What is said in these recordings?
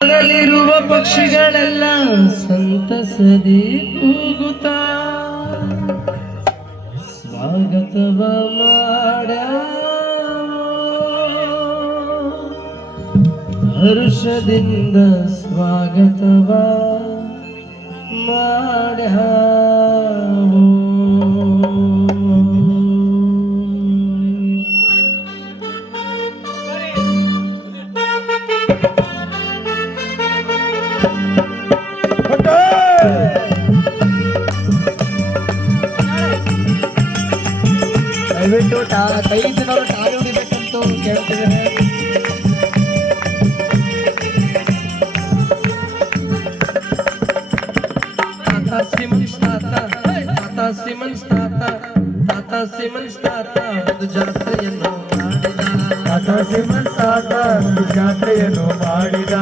ನಲ್ಲಿರುವ ಪಕ್ಷಿಗಳೆಲ್ಲ ಸಂತಸದಿ ಕೂಗುತ್ತಾ ಸ್ವಾಗತವ ಮಾಡ್ಯಾವ ಹರ್ಷದಿಂದ ಸ್ವಾಗತವ ಮಾಡ್ಯಾವ ದಯವಿಟ್ಟು ಕೈ ಜನರು ಟಾಳಿ ಹೊಡಿಬೇಕಂತೂ ಕೇಳ್ತಿದ್ದೇನೆ. ಒಂದು ಜಾತ್ರೆಯನ್ನು ಮಾಡಿದ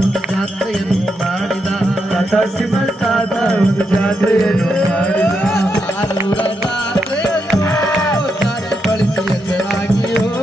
ಒಂದು ಜಾತ್ರೆಯನ್ನು ಮಾಡಿದ ಒಂದು ಜಾತ್ರೆಯನ್ನು ಮಾಡಿದ ಒಂದು ಜಾತ್ರೆಯನ್ನು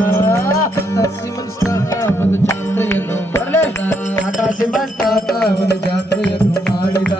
ಮಾಡಿದ ಒಂದು ಜಾತ್ರೆಯನ್ನು ಮಾಡಿದ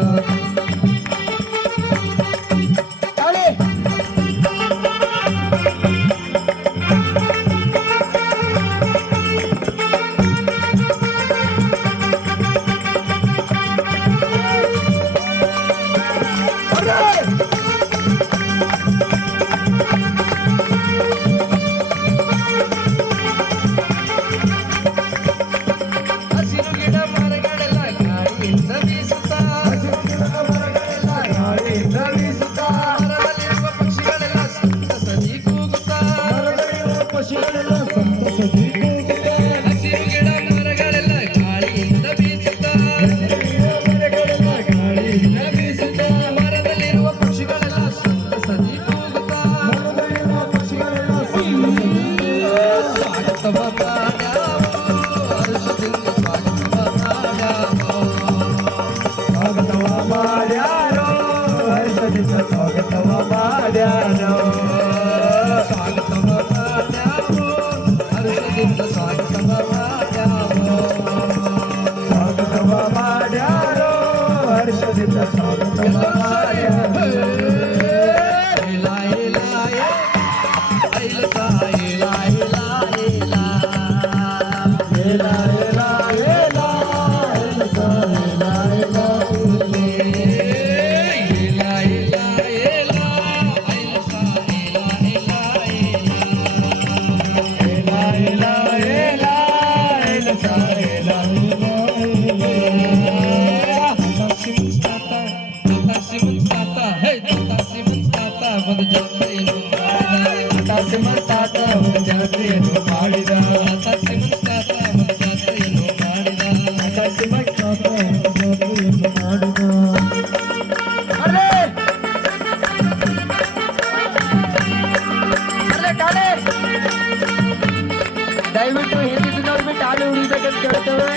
ದಯವಿಟ್ಟು ಹಿಂದಿನವ್ರು ಬಿಟ್ಟು ಹಾಲು ಉಳಿಬೇಕಂತ ಕೇಳ್ತೇವೆ.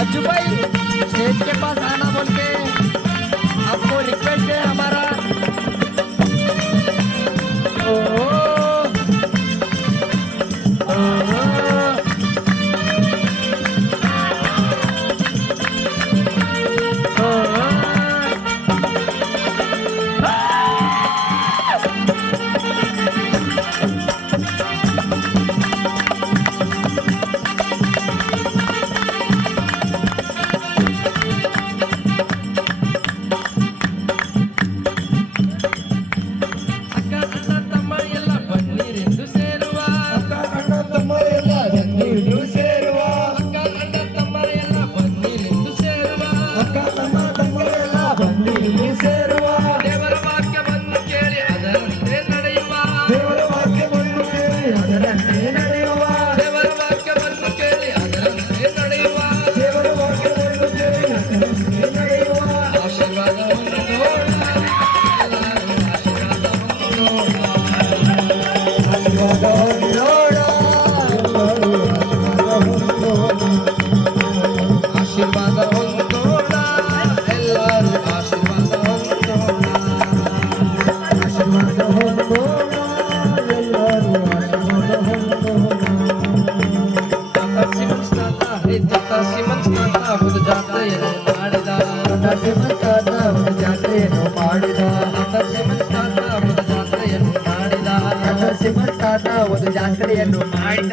अज्जू भाई स्टेज के पास आना बोल के आपको रिक्वेस्ट है हमारा. ಶ್ರೀಮಂತಾದ ಒಂದು ಜಾತ್ರೆಯನ್ನು ಮಾಡಿದ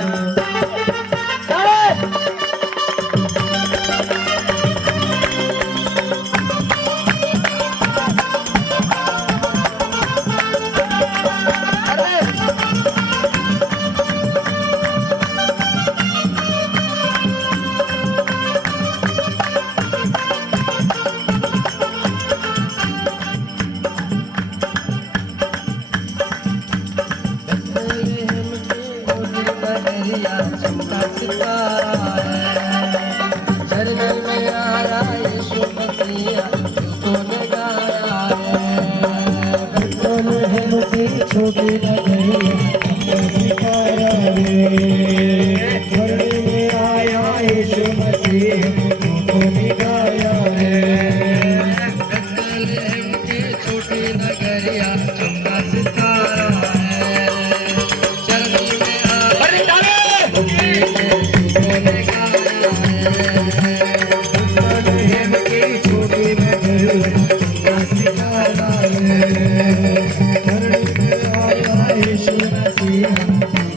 शरण में आया यीशु मसीहा तूने गाया है छोटी नगरी सितारा रे शरण में आया यीशु मसीहा तूने गाया है छोटी नगरिया चुम्मा सितारा है शरण में आया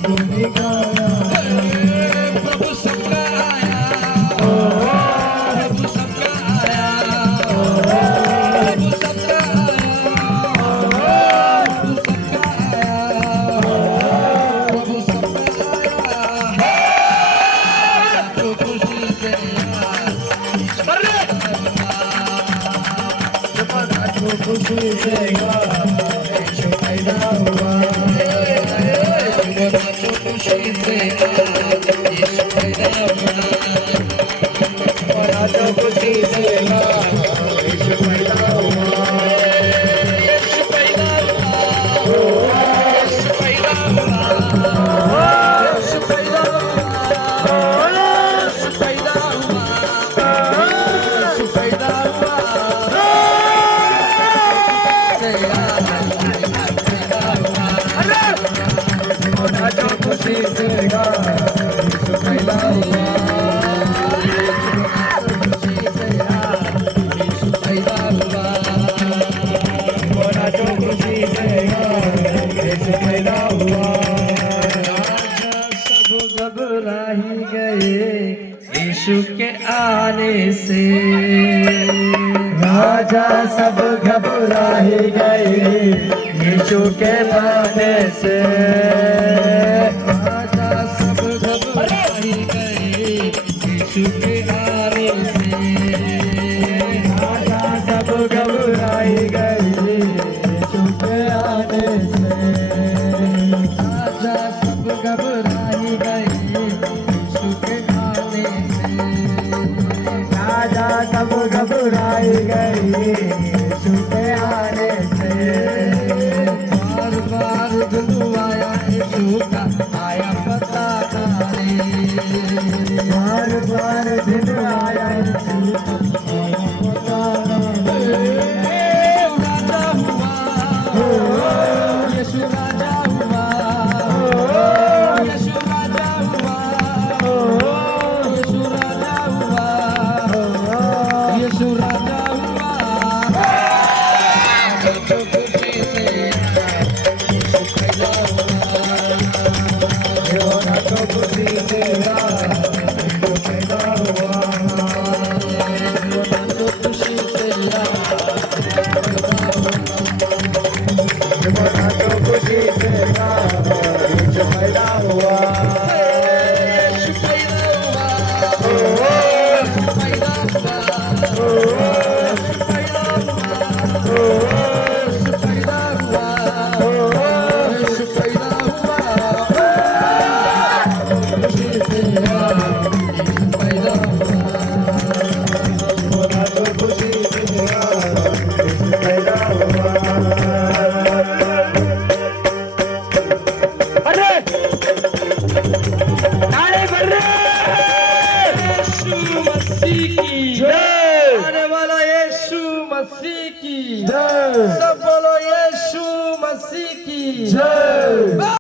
तूने प्रभु सबका आया प्रभु सबका आया प्रभु सबका आया प्रभु सबका आया प्रभु सबका आया तो खुशी से खुशी से यीशु पैदा हुआ खुशी से यीशु पैदा हुआ खुशी से यीशु पैदा हुआ यीशु पैदा हुआ यीशु पैदा हुआ यीशु पैदा हुआ यीशु पैदा हुआ यीशु पैदा हुआ खुशी से यीशु पैदा हुआ खुशी से यीशु पैदा हुआ बड़ा जो खुशी से यीशु पैदा हुआ सब घबरा ही गए यीशु के आने से राजा सब घबरा ही गए यीशु के आने से राजा सब घबरा ही गए यीशु के आने से राजा सब घबरा ही गए यीशु के आने से राजा सब घबरा ही गए यीशु के आने से राजा सब घबरा ही गए यीशु के आने से बार बार दुनू आया यीशु का आया पता रे बार बार दिन आया यीशु का आया पता राजा हुआ यीशु राजा हुआ यीशु राजा हुआ यीशु राजा हुआ यीशु राजा हुआ जो खुशी से यीशु पैदा हुआ जो खुशी से